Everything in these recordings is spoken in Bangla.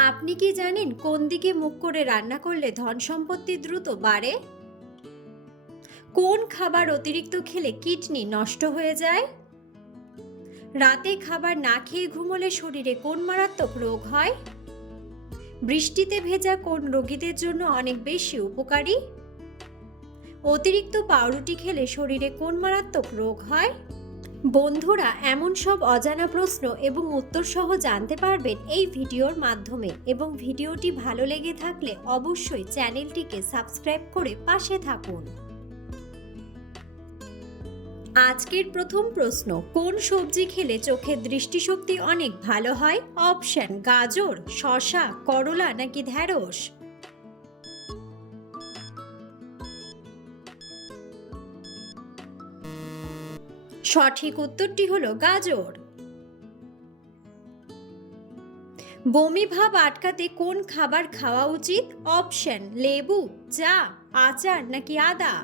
আপনি কি জানেন কোন দিকে মুখ করে রান্না করলে ধন সম্পত্তি দ্রুত বাড়ে? কোন খাবার অতিরিক্ত খেলে কিডনি নষ্ট হয়ে যায়? রাতে খাবার না খেয়ে ঘুমোলে শরীরে কোন মারাত্মক রোগ হয়? বৃষ্টিতে ভেজা কোন রোগীদের জন্য অনেক বেশি উপকারী? অতিরিক্ত পাউরুটি খেলে শরীরে কোন মারাত্মক রোগ হয়? বন্ধুরা, এমন সব অজানা প্রশ্ন এবং উত্তর সহ জানতে পারবেন এই ভিডিওর মাধ্যমে, এবং ভিডিওটি ভালো লেগে থাকলে অবশ্যই চ্যানেলটিকে সাবস্ক্রাইব করে পাশে থাকুন। আজকের প্রথম প্রশ্ন, কোন সবজি খেলে চোখের দৃষ্টিশক্তি অনেক ভালো হয়? অপশন: গাজর, শসা, করলা নাকি ঢ্যাঁড়স? সঠিক উত্তরটি হলো গাজর। বমি ভাব আটকাতে কোন খাবার খাওয়া উচিত? অপশন: লেবু, চা, আচার নাকি আদা?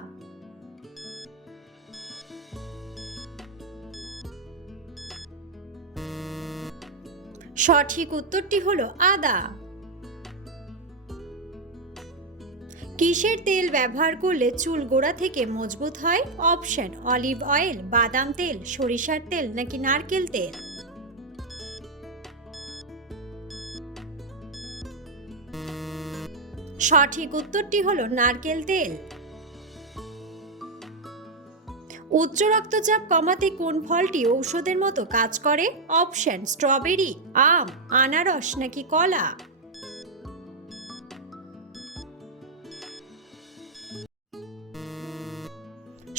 সঠিক উত্তরটি হলো আদা। কিসের তেল ব্যবহার করলে চুল গোড়া থেকে মজবুত হয়? অপশন: অলিভ অয়েল, বাদাম তেল, সরিষার তেল নাকি নারকেল তেল? সঠিক উত্তরটি হলো নারকেল তেল। উচ্চ রক্তচাপ কমাতে কোন ফলটি ঔষধের মতো কাজ করে? অপশন: স্ট্রবেরি, আম, আনারস নাকি কলা?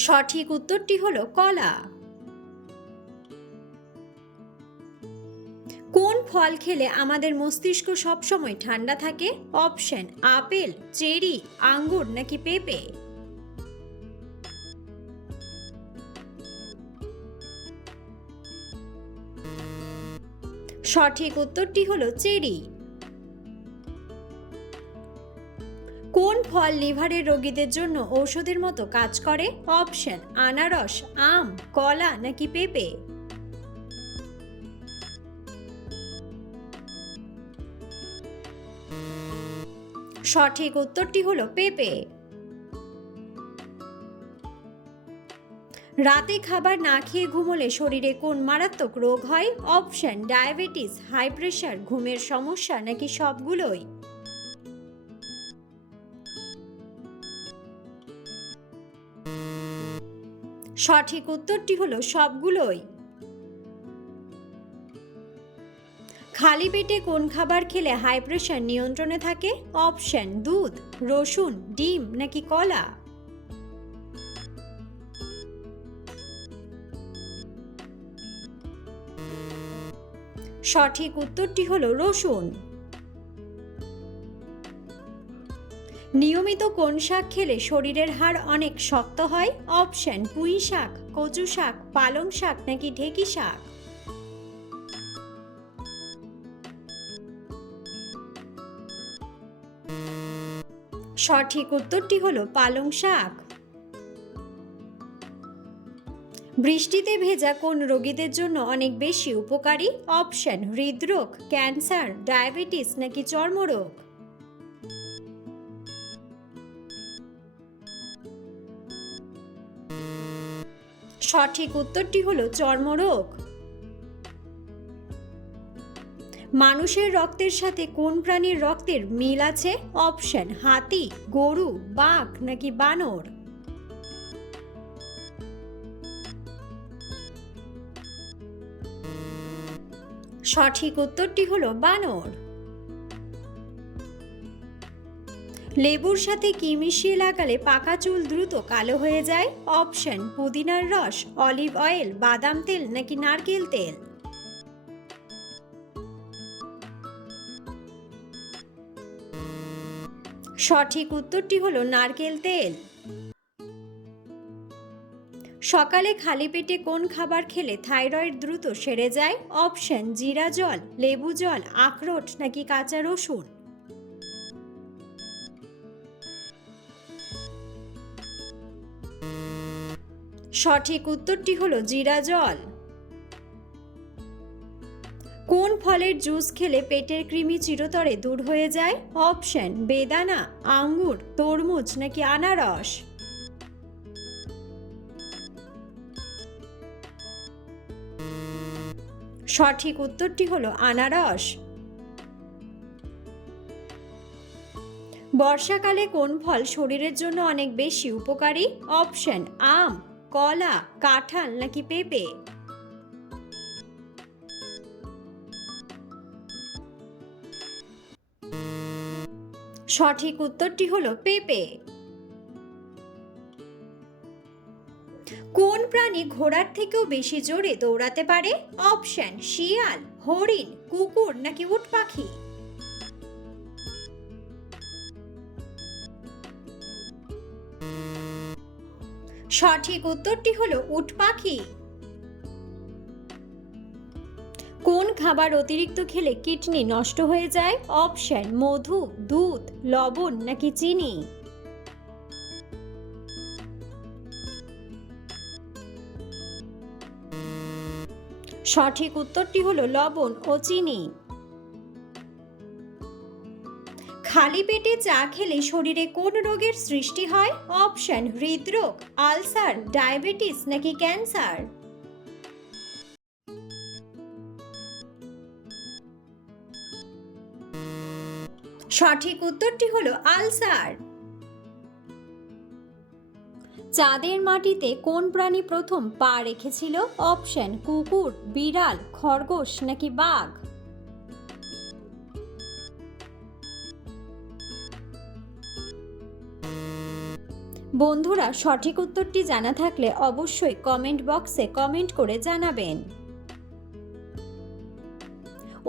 সঠিক উত্তরটি হলো কলা। কোন ফল খেলে আমাদের মস্তিষ্ক সবসময় ঠান্ডা থাকে? অপশন: আপেল, চেরি, আঙ্গুর নাকি পেঁপে? সঠিক উত্তরটি হলো চেরি। কোন ফল লিভারের রোগীদের জন্য ঔষধের মতো কাজ করে? অপশন: আনারস, আম, কলা নাকি পেঁপে? সঠিক উত্তরটি হলো পেঁপে। রাতে খাবার না খেয়ে ঘুমোলে শরীরে কোন মারাত্মক রোগ হয়? অপশন: ডায়াবেটিস, হাই প্রেশার, ঘুমের সমস্যা নাকি সবগুলোই? সঠিক উত্তরটি হলো সবগুলোই। খালি পেটে কোন খাবার খেলে হাই প্রেশার নিয়ন্ত্রণে থাকে? অপশন: দুধ, রসুন, ডিম নাকি কলা? সঠিক উত্তরটি হলো রসুন। নিয়মিত কোন শাক খেলে শরীরের হাড় অনেক শক্ত হয়? অপশন: পুঁই শাক, কচু শাক, পালং শাক নাকি ঢেঁকি শাক? সঠিক উত্তরটি হলো পালং শাক। বৃষ্টিতে ভেজা কোন রোগীদের জন্য অনেক বেশি উপকারী? অপশন: হৃদরোগ, ক্যান্সার, ডায়াবেটিস নাকি চর্মরোগ? সঠিক উত্তরটি হলো চর্মরোগ। মানুষের রক্তের সাথে কোন প্রাণীর রক্তের মিল আছে? অপশন: হাতি, গরু, বাঘ নাকি বানর? সঠিক উত্তরটি হলো বানর। লেবুর সাথে কি মিশিয়ে লাগালে পাকা চুল দ্রুত কালো হয়ে যায়? অপশন: পুদিনার রস, অলিভ অয়েল, বাদাম তেল নাকি নারকেল তেল? সঠিক উত্তরটি হলো নারকেল তেল। সকালে খালি পেটে কোন খাবার খেলে থাইরয়েড দ্রুত সেরে যায়? অপশন: জিরা জল, লেবু জল, আখরোট নাকি কাঁচা রসুন? সঠিক উত্তরটি হলো জিরা জল। কোন ফলের জুস খেলে পেটের কৃমি চিরতরে দূর হয়ে যায়? অপশন বেদানা, আঙ্গুর, তরমুজ নাকি আনারস। সঠিক উত্তরটি হলো আনারস। বর্ষাকালে কোন ফল শরীরের জন্য অনেক বেশি উপকারী? অপশন আম, কলা, কাঁঠাল নাকি পেঁপে। সঠিক উত্তরটি হলো পেঁপে। কোন প্রাণী ঘোড়ার থেকেও বেশি জোরে দৌড়াতে পারে? অপশন শিয়াল, হরিণ, কুকুর নাকি উট পাখি। সঠিক উত্তরটি হলো উট পাখি। কোন খাবার অতিরিক্ত খেলে কিডনি নষ্ট হয়ে যায়? অপশন মধু, দুধ, লবণ নাকি চিনি। সঠিক উত্তরটি হলো লবণ ও চিনি। খালি পেটে চা খেলে শরীরে কোন রোগের সৃষ্টি হয়? অপশন হৃদরোগ, আলসার, ডায়াবেটিস নাকি ক্যান্সার। সঠিক উত্তরটি হলো আলসার। চাঁদের মাটিতে কোন প্রাণী প্রথম পা রেখেছিল? অপশন কুকুর, বিড়াল, খরগোশ নাকি বাঘ। বন্ধুরা, সঠিক উত্তরটি জানা থাকলে অবশ্যই কমেন্ট বক্সে কমেন্ট করে জানাবেন।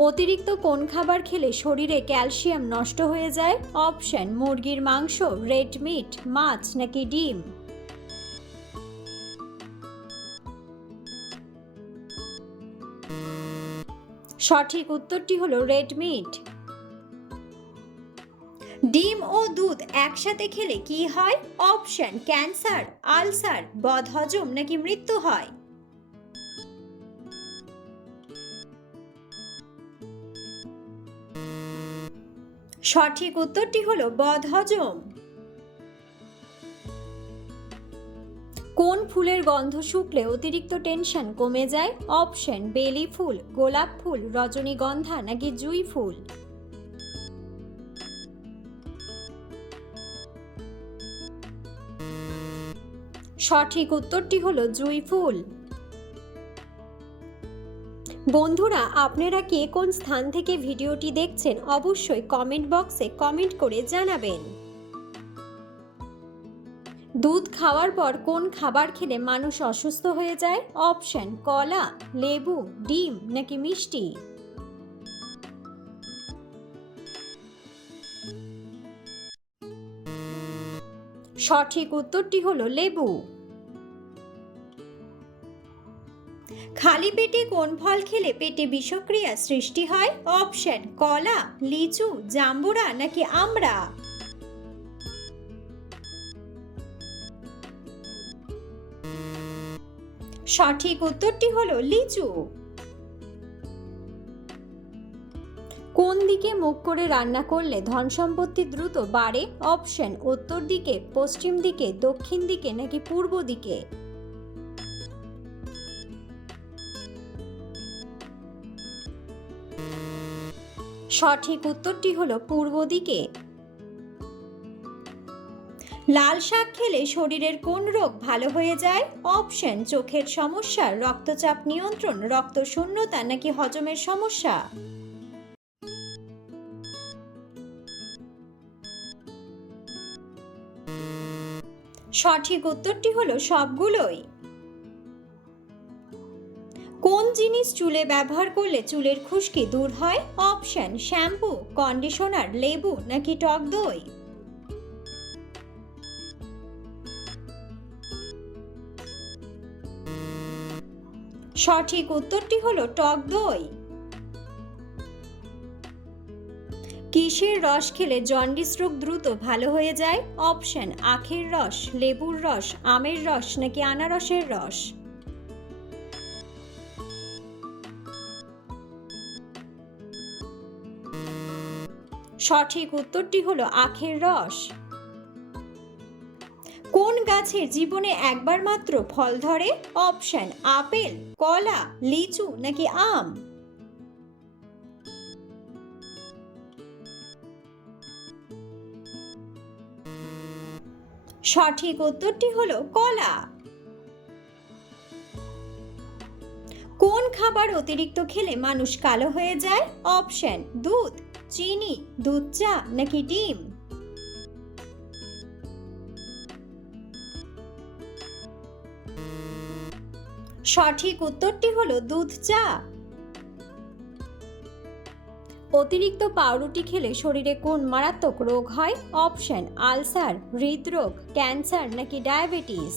অতিরিক্ত কোন খাবার খেলে শরীরে ক্যালসিয়াম নষ্ট হয়ে যায়? অপশন মুরগির মাংস, রেড মিট, মাছ নাকি ডিম। সঠিক উত্তরটি হলো রেড মিট। ডিম ও দুধ একসাথে খেলে কি হয়? অপশন ক্যান্সার, আলসার, বদহজম নাকি মৃত্যু হয়। সঠিক উত্তরটি হলো বদহজম। কোন ফুলের গন্ধ শুকলে অতিরিক্ত টেনশন কমে যায়? অপশন বেলি ফুল, গোলাপ ফুল, রজনীগন্ধা নাকি জুঁই ফুল। সঠিক উত্তরটি হলো জুঁই ফুল। বন্ধুরা, আপনারা কে কোন স্থান থেকে ভিডিওটি দেখছেন অবশ্যই কমেন্ট বক্সে কমেন্ট করে জানাবেন। দুধ খাওয়ার পর কোন খাবার খেলে মানুষ অসুস্থ হয়ে যায়? অপশন কলা, লেবু, ডিম নাকি মিষ্টি। সঠিক উত্তরটি হলো লেবু। খালি পেটে কোন ফল খেলে পেটে বিষক্রিয়া সৃষ্টি হয়? অপশন কলা, লিচু, জাম্বুরা নাকি আমড়া। সঠিক উত্তরটি হলো লিচু। কোন দিকে মুখ করে রান্না করলে ধন সম্পত্তি দ্রুত বাড়ে? অপশন উত্তর দিকে, পশ্চিম দিকে, দক্ষিণ দিকে নাকি পূর্ব দিকে। সঠিক উত্তরটি হলো পূর্ব দিকে। লাল শাক খেলে শরীরের কোন রোগ ভালো হয়ে যায়? অপশন চোখের সমস্যা, রক্তচাপ নিয়ন্ত্রণ, রক্ত শূন্যতা নাকি হজমের সমস্যা। সঠিক উত্তরটি হলো সবগুলোই। কোন জিনিস চুলে ব্যবহার করলে চুলের খুশকি দূর হয়? অপশন শ্যাম্পু, কন্ডিশনার, লেবু নাকি টক দই। সঠিক উত্তরটি হলো টক দই। কিসের রস খেলে জন্ডিস রোগ দ্রুত ভালো হয়ে যায়? অপশন আখের রস, লেবুর রস, আমের রস নাকি আনারসের রস। সঠিক উত্তরটি হলো আখের রস। কোন গাছের জীবনে একবার মাত্র ফল ধরে? অপশন আপেল, কলা, লিচু নাকি আম। সঠিক উত্তরটি হলো কলা। কোন খাবার অতিরিক্ত খেলে মানুষ কালো হয়ে যায়? অপশন দুধ, চিনি, দুধ চা নাকি ডিম। সঠিক উত্তরটি হলো দুধ চা। অতিরিক্ত পাউরুটি খেলে শরীরে কোন মারাত্মক রোগ হয়? অপশন আলসার, হৃদরোগ, ক্যান্সার নাকি ডায়াবেটিস।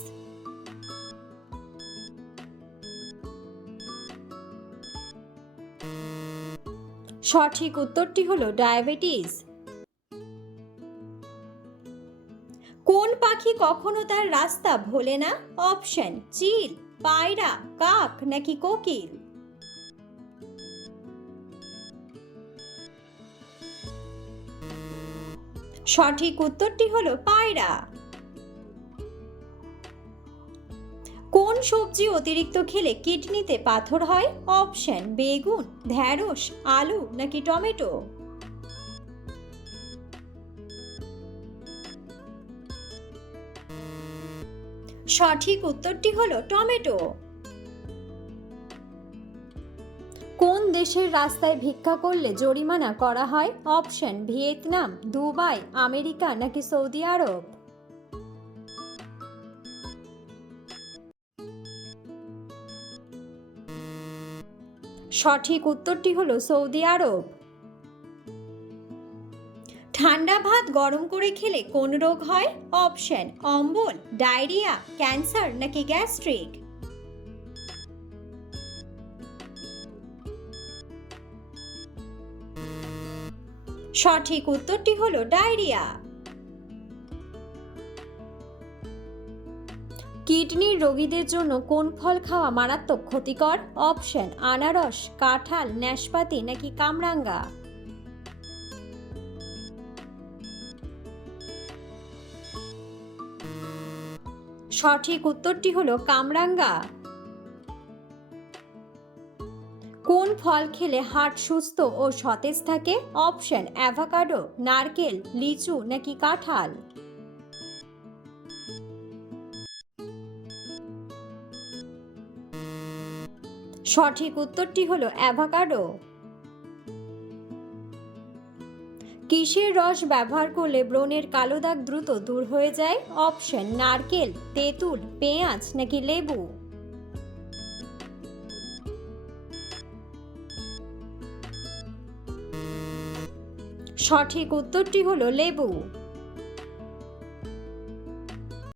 সঠিক উত্তরটি হলো ডায়াবেটিস। কোন পাখি কখনো তার রাস্তা ভোলে না? অপশন চিল, পায়রা, কাক নাকি কোকিল। সঠিক উত্তরটি হলো পায়রা। কোন সবজি অতিরিক্ত খেলে কিডনিতে পাথর হয়? অপশন বেগুন, ঢ্যাঁড়স, আলু নাকি টমেটো। সঠিক উত্তরটি হলো টমেটো। কোন দেশের রাস্তায় ভিক্ষা করলে জরিমানা করা হয়? অপশন ভিয়েতনাম, দুবাই, আমেরিকা নাকি সৌদি আরব। সঠিক উত্তরটি হলো সৌদি আরব। ঠান্ডা ভাত গরম করে খেলে কোন রোগ হয়? অপশন অম্বল, ডায়রিয়া, ক্যান্সার নাকি গ্যাস্ট্রিক। সঠিক উত্তরটি হলো ডায়রিয়া। কিডনির রোগীদের জন্য কোন ফল খাওয়া মারাত্মক ক্ষতিকর? অপশন আনারস, কাঁঠাল, নাশপাতি নাকি কামরাঙ্গা। সঠিক উত্তরটি হলো কামরাঙ্গা। কোন ফল খেলে হার্ট সুস্থ ও সতেজ থাকে? অপশন অ্যাভোকাডো, নারকেল, লিচু নাকি কাঁঠাল। সঠিক উত্তরটি হলো অ্যাভোকাডো। কিসের রস ব্যবহার করলে ব্রণের কালো দাগ দ্রুত দূর হয়ে যায়? অপশন নারকেল, তেঁতুল, পেঁয়াজ নাকি লেবু। সঠিক উত্তরটি হলো লেবু।